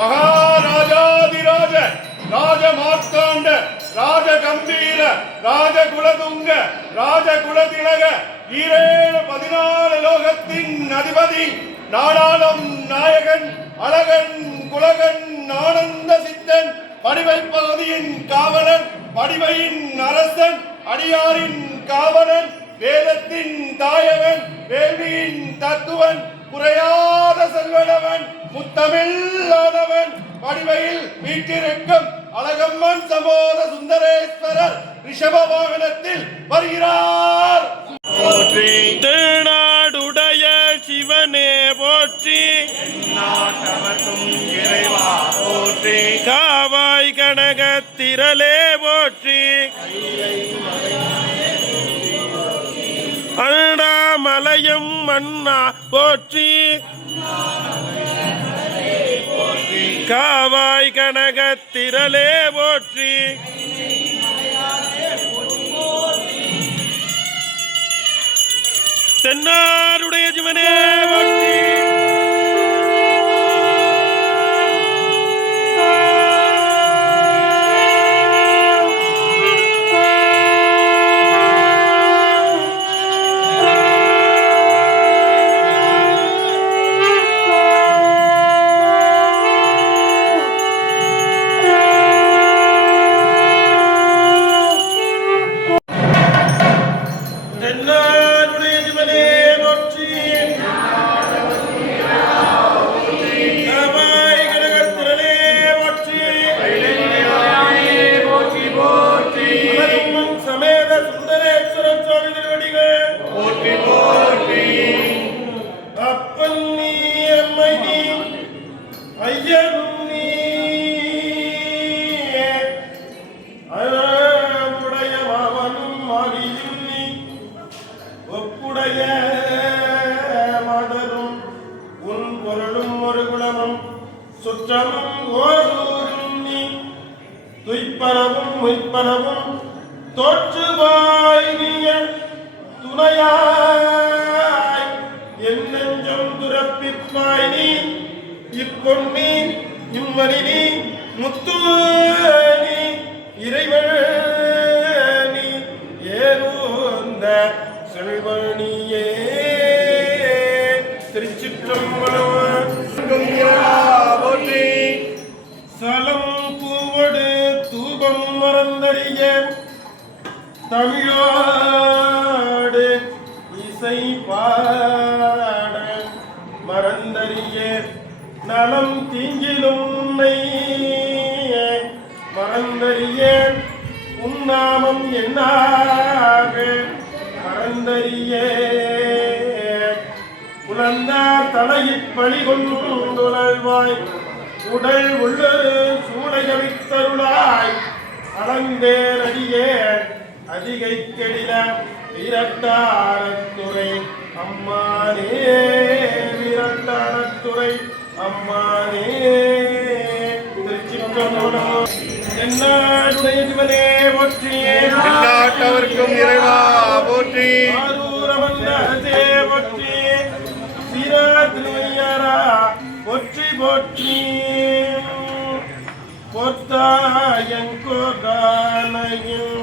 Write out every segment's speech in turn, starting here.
மகாராஜாதிராஜ ராஜமார்த்தாண்ட ராஜகம்பீர ராஜகுலதுங்க ராஜகுலதிலக 14 லோகத்தின் அதிபதி நாடாளும் நாயகன் அழகன் குலகன் ஆனந்த சித்தன் படிவை பகுதியின் காவலன் படிவையின் அரசன் அடியாரின் காவலன் வேதத்தின் தாயவன் வேள்வியின் தத்துவன் குறையாத செல்வனவன் முத்தமில்லாதவன் படிவையில் வீட்டிற்கும் அழகம்மன் சமோத சுந்தரேஸ்வரர் ரிஷப வாகனத்தில் வருகிறார். போற்றி திருநாடுடைய சிவனே போற்றி, நாட்டவர்க்கும் இறைவா போற்றி, காவாய் கனகத்திரளே போற்றி, அண்ணாமலையும் மன்னா போற்றி, காவாய் கனகத்திரளே போற்றி, தென்னாருடைய சிவனே போற்றி. துய்ப்பனவும் முய்ப்பனவும் தோற்றுவாய் நீய துணையாய் என் நெஞ்சம் துரப்பிப்பாய் நீ இப்பொன்னி இம்மணி நீ முத்து நீ இறைவனி ஏறுந்த செல்வனியே. திருச்சிற்றம்பலம். போற்றி சலம் பூவடு தூபம் மறந்தறிய தமிழோடு இசை பாட மறந்தறிய நலம் தீங்கிலும் உன்னை மறந்தறிய உன்னாமம் என்னாக மறந்தறிய உலர்ந்தார் தலையிற் பழி கொண்டுழல்வாய் உடல் உள்ளொரு சூளையவித்தருளாய் அளந்தேர் அடியே அதிகை கெடில வீரட்டாரத்துறை அம்மானே வீரட்டாரத்துறை அம்மானே. திருச்சிற்றம்பலம். என்னாடுடைய சிவனே போற்றியே, நாட்டவர்க்கும் இறைவா போற்றி, ஆரூர வந்ததே போற்றி, சீராத்திருமையாரா போற்றி போற்றி. பொத்தாயங்கோகானையில்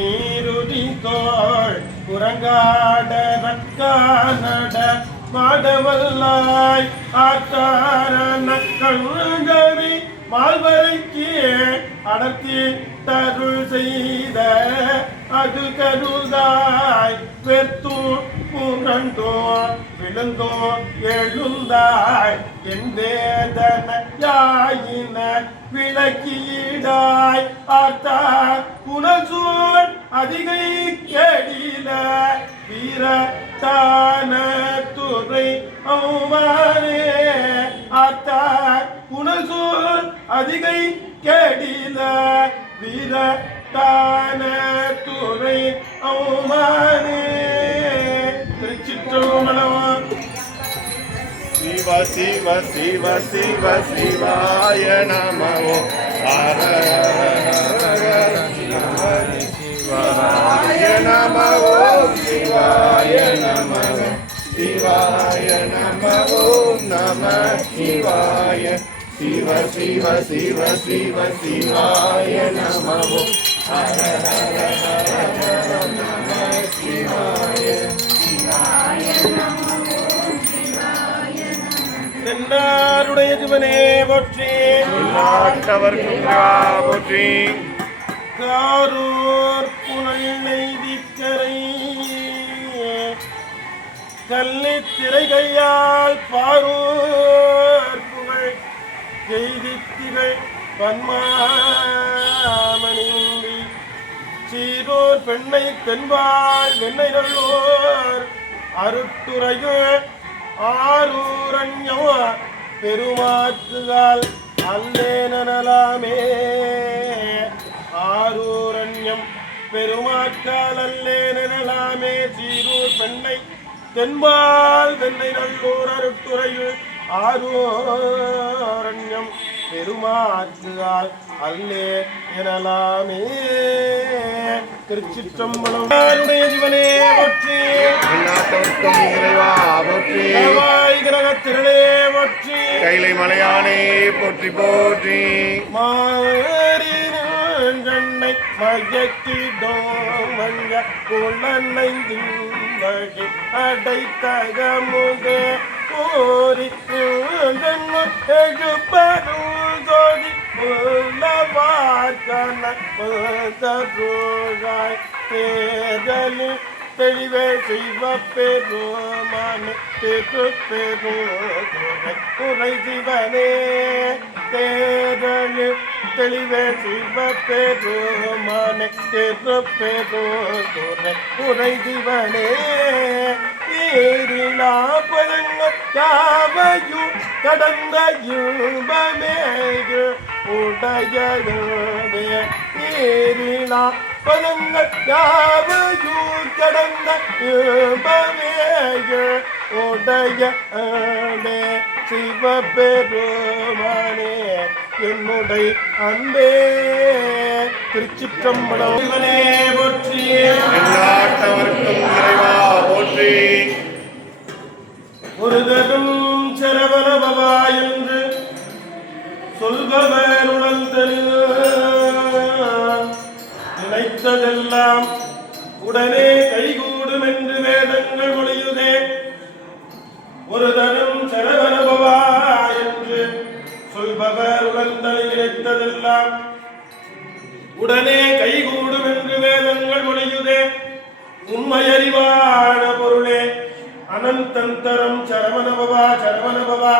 ஈருதி தோள் குரங்காட நக்கானட மாடவல்லாய் ஆத்தார நக்கண்கவி மால்வரைக்கு அடர்த்தி தருள் செய்த அது கருதாய் பெர்த்தூ புரண்டோ விழுந்தோ எழுந்தாய் என் வேதன யாயின விளக்கீடாய் ஆத்தார் புனசூழ் அதிகை கெடில வீரத்தான துறை அம்மானே. ஆத்தார் புனசூழ் அதிகை கெடில வீரத்தான துறை அம்மானே. திருச்சிற்றம்பலம். சிவ சிவ சிவ சிவ சிவாய நமோ ஹர சிவாய நமோ சிவாய நமோ சிவாய நமோ நம சிவாய சிவ சிவ சிவ சிவ சிவாய நமோ ஹர ஹர ஹர ஹர நம சிவாய தென்னாருடைய சிவனே போற்றி நாட்டவர்க்கும் இறைவா போற்றி காரூர் புனல் நெய்திக்கரை கல்லித்திரை கையால் பாரூர் புகழ் செய்தித்திகள் பன்மாமணி உண்டி சீரூர் பெண்ணை தென்பால் வெண்ணை நல்லூர் அருட்டுரையுள் ஆரூரண்யோ பெருமாற்றுகால் அல்லேனலாமே ஆரூரண்யம் பெருமாற்கால் அல்லேனலாமே சீரூர் பெண்ணை தென்பால் வெண்ணை நல்லூர் அருட்டுரையுள் ஆரூரண்யம் பெருமாற்றுகால் அல்லே எனலாமே திருச்சிற்றம்பலம் சிவனே போற்றி நாட்டவர்க்கும் இறைவா போற்றி கிரக திரளே போற்றி கைலை மலையானே போற்றி போற்றி மாறி மயக்கிடோமங்க குழந்தைந்தி அடைத்தகமுதே கோரி எழுப்பரும் ஜோதி உள்ளவார்கனாய் தேர்தலில் தெளிவே செய்வ பெருமானே திரு பெருமை சிவனே தேர்தலில் தெளிவே செய்வ பெருமானே திரு பெருமை சிவனே ஏறினாபதங்கள் யாவையும் கடந்த இன்பமேகு உடையதே ஏறினா பதங்கள் யாவையும் கடந்த இன்பமேகு உடையதே சிவபெருமானே என்னுடைய அன்பே திருச்சிற்றம்பலம் சிவனே போற்றி நாட்டவர்க்கும் இறைவா போற்றி ஒரு தரும் சரவணபவா என்று சொல்பவர் உணர்ந்தலில் நினைத்ததெல்லாம் உடனே கைகூடும் என்று வேதங்கள் மொழியுதே ஒரு தரும் சரவணபவா என்று சொல்பவர் உணர்ந்தலில் நினைத்ததெல்லாம் உடனே கைகூடும் என்று வேதங்கள் மொழியுதே உண்மையறிவான பொருளே அனந்தந்தரம் சரவணபவா சரவணபவா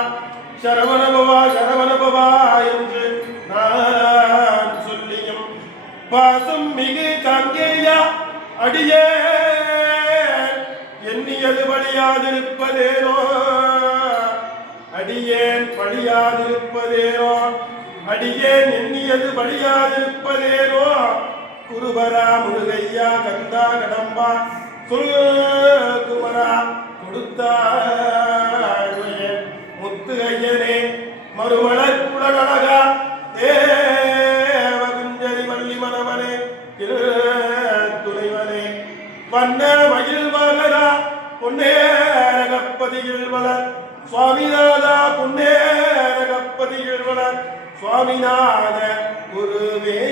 சரவணபவா சரவணபவா என்று நான் சொல்லியும் பாசம் மிகு காங்கேயா அடியே எண்ணியது பழியாதிருப்பதேனோ அடியேன் பழியாதிருப்பதேனோ அடியேன் எண்ணியது பழியாதிருப்பதேனோ குருபரா முருகையா கந்தா கடம்பா குமரா கொடுத்தாயே முத்து ஐயனே மறுமலர் குடகழகா தேவகுஞ்சரி வள்ளி மனவனே துணைவனே வண்ண மயில் மகரா பொன்னேரகப்பதியில் வளர் சுவாமிநாதா பொன்னேரகப்பதியில் வளர் சுவாமிநாத குருவே